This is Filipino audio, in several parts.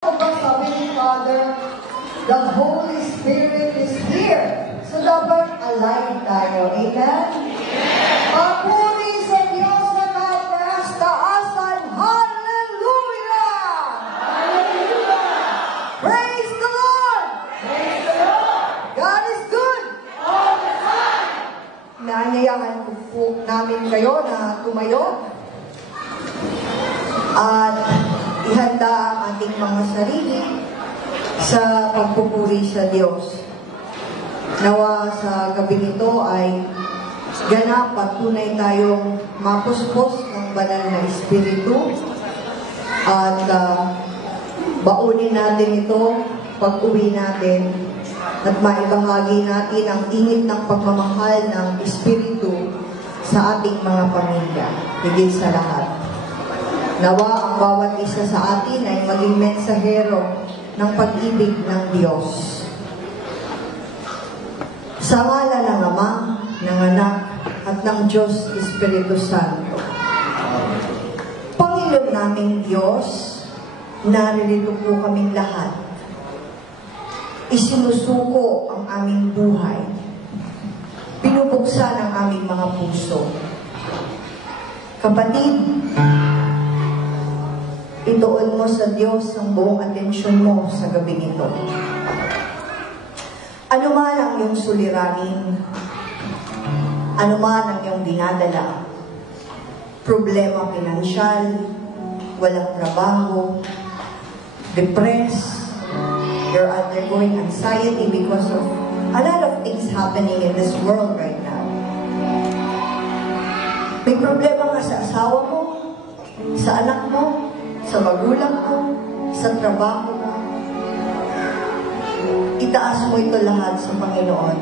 Sabi ni Father, the Holy Spirit is here. So dapat alive tayo. Amen? Papuri sa Diyos na kataas-taasan. Hallelujah! Hallelujah! Praise the Lord! Praise the Lord! God is good! All the time! Naanyayahan po namin kayo na tumayo at ihanda ang ating mga sarili sa pagpupuri sa Diyos. Nawa sa gabing ito ay ganap at tunay tayong mapuspos ng banal na Espiritu at baunin natin ito pag-uwi natin at maibahagi natin ang init ng pagmamahal ng Espiritu sa ating mga pamilya. Higit sa lahat. Nawa ang bawat isa sa atin ay maging mensahero ng pag-ibig ng Diyos. Sa ngalan ng Ama, ng Anak, at ng Diyos Espiritu Santo. Panginoon naming Diyos, naririto po kaming lahat. Isinusuko ang aming buhay. Pinubuksan ang aming mga puso. Kapatid, ituon mo sa Diyos ang buong atensyon mo sa gabing ito. Ano man ang iyong suliranin, ano man ang iyong dinadala, problema pinansyal, walang trabaho, depressed, you're undergoing anxiety because of a lot of things happening in this world right now. May problema ka sa asawa mo, sa anak mo, sa magulang mo, sa trabaho mo. Itaas mo ito lahat sa Panginoon.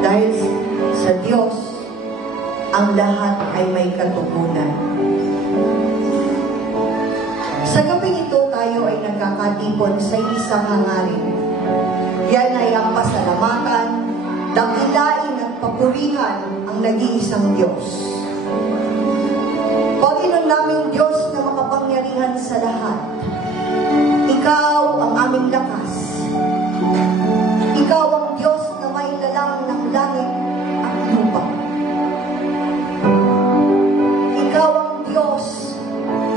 Dahil sa Diyos, ang lahat ay may katugunan. Sa gabing ito, tayo ay nagkakatipon sa isang hangarin. Yan ay ang pasalamatan, dakilain at papurihan ang nag-iisang Diyos. Panginoon naming Diyos na makapangyarihan sa lahat, Ikaw ang aming lakas. Ikaw ang Diyos na may lalang ng langit at lupa. Ikaw ang Diyos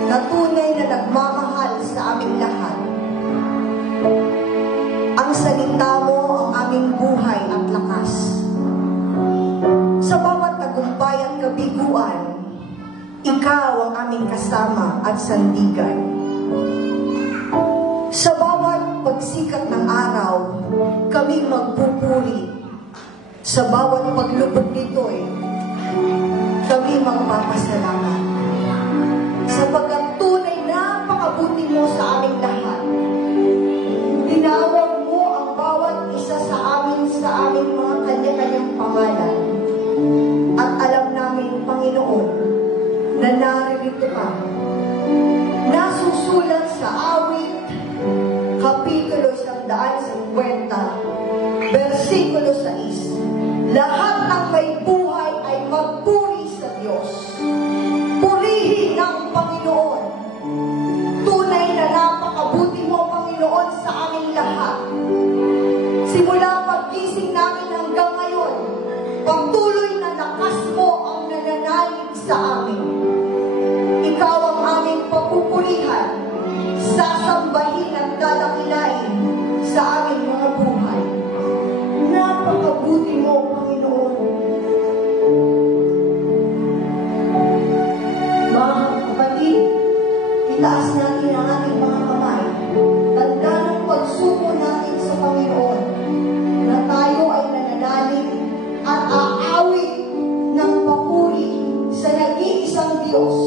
na tunay na nagmamahal sa aming lahat. Ang salita mo ang aming buhay at lakas. Sa bawat tagumpay at kabiguan, Ikaw ang aming kasama at sandigan. Sa bawat pagsikat ng araw, kami magpupuri. Sa bawat paglubog nito'y kami magpapasalamat. Sapagkat tunay napakabuti mo sa aming lahat. Tinawag mo ang bawat isa sa aming mga kanya-kanyang pangalan. At alam namin, Panginoon, na naririto ka. Nasusulat sa awit, Kapitulo 150, versikulo 6. Lahat ng may buhay ay magpuri sa Diyos. Purihin ang Panginoon. Tunay na napakabuti mo, Panginoon, sa aming lahat. Simula paggising namin hanggang ngayon, patuloy na lakas mo ang nananalig sa amin. Ikaw ang aming papupurihan, sasambahin at dadakilain sa aming mga buhay. Napakabuti mo, Panginoon. Mga kapatid, itaas natin ang ating mga kamay. Tanda ng pagsuko natin sa Panginoon na tayo ay nananalig at aawit ng papuri sa nag-iisang Diyos.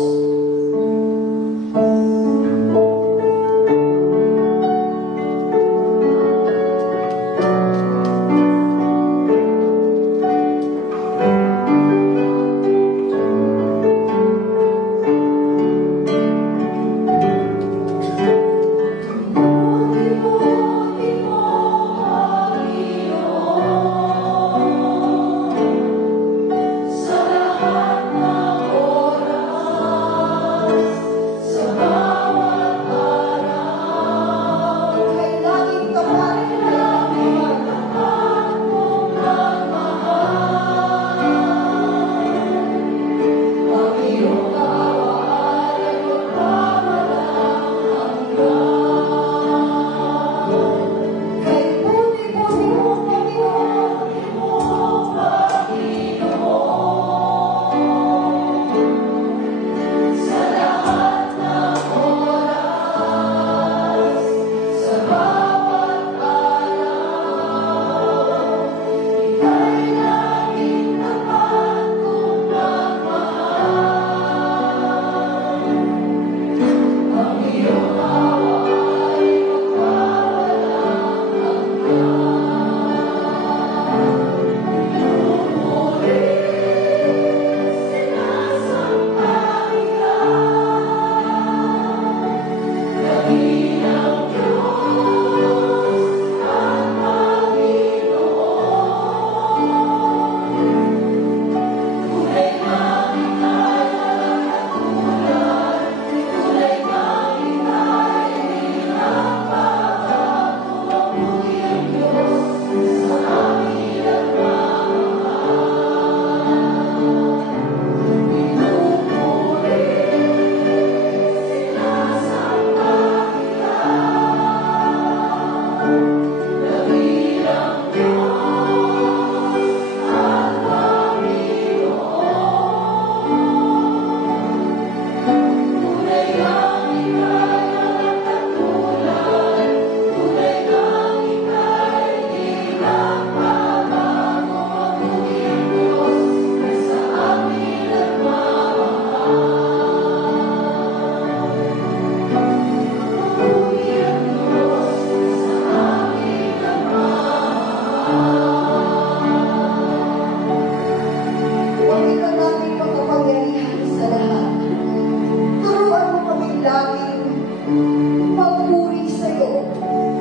Magpuri sa iyo,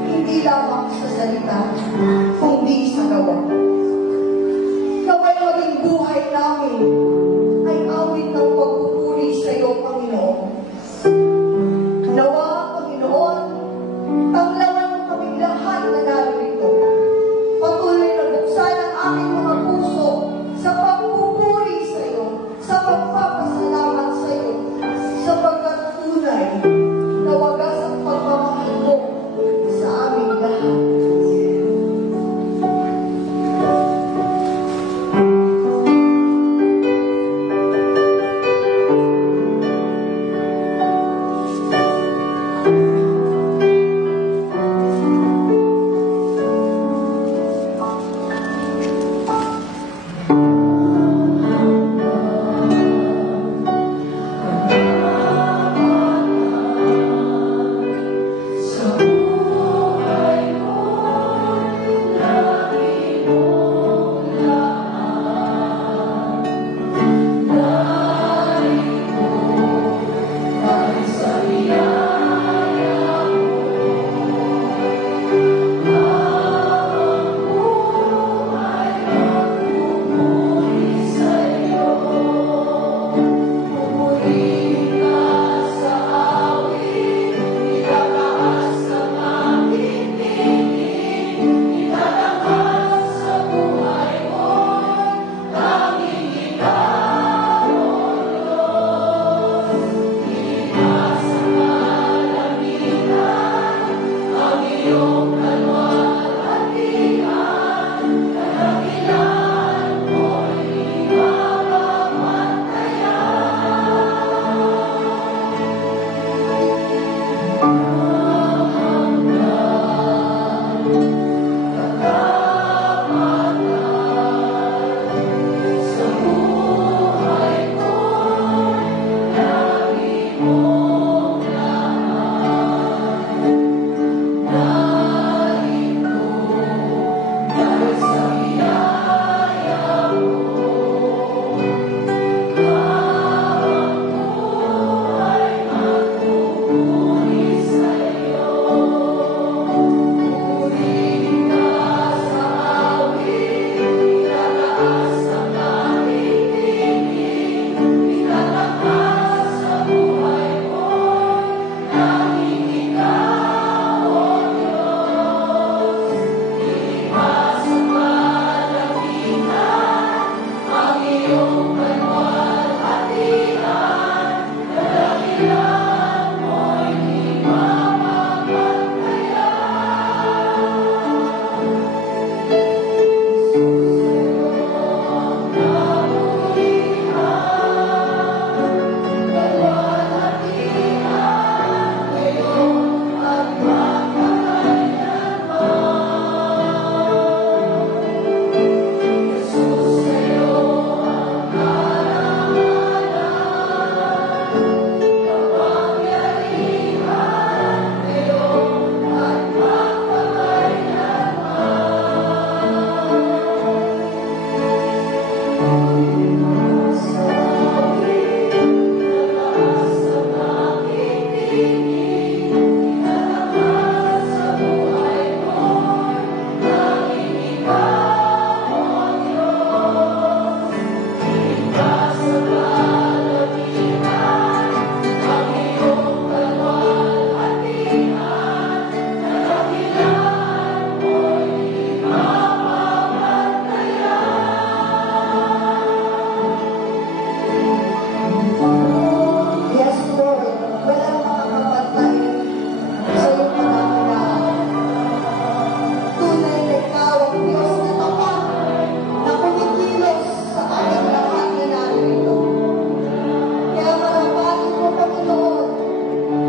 hindi lamang sa salita, kundi sa gawa. Naway maging buhay namin ay awit ng pagpupuri sa iyo, Panginoon. Nawa, Panginoon, tanglawan mo kaming lahat na narito. Patuloy na buksan ang aming mga puso sa pagpupuri sa iyo, sa pagpapasalamat sa iyo, sapagkat tunay na wagas ang pagmamahal mo sa aming lahat.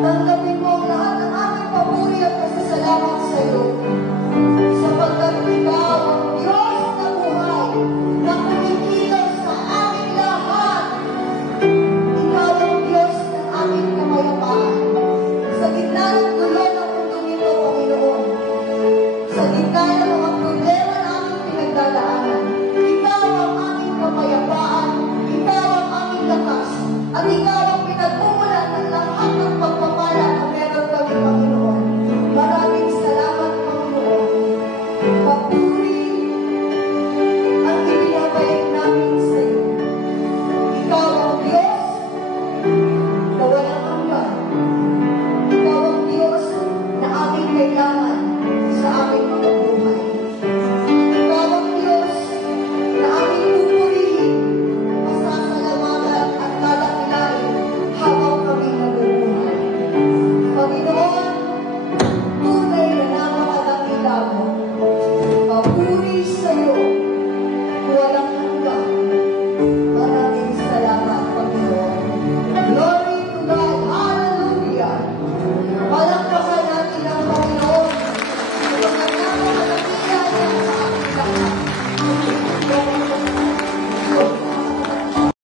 Tanggapin mo ang lahat ng aming papuri at pasasalamat sa iyo.